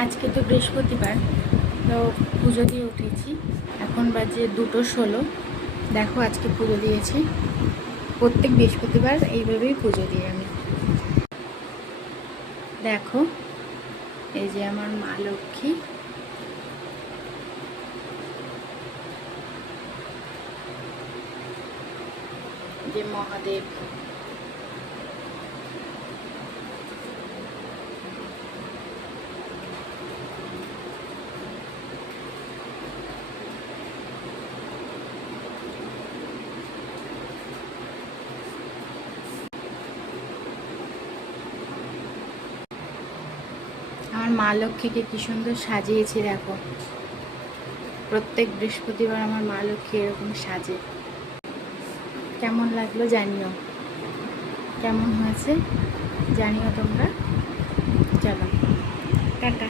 আজকে তো বৃহস্পতিবার, তো পুজো দিয়ে উঠেছি। এখন বাজে 2:16। দেখো আজকে পুজো দিয়েছি। প্রত্যেক বৃহস্পতিবার এইভাবেই পুজো দিই আমি। দেখো এই যে আমার মা লক্ষ্মী, যে মহাদেব, আমার মা লক্ষ্মীকে কি সুন্দর সাজিয়েছি দেখো। প্রত্যেক বৃহস্পতিবার আমার মা লক্ষ্মী এরকম সাজে। কেমন লাগলো জানিও, কেমন হয়েছে জানিও তোমরা। চলো টাটা।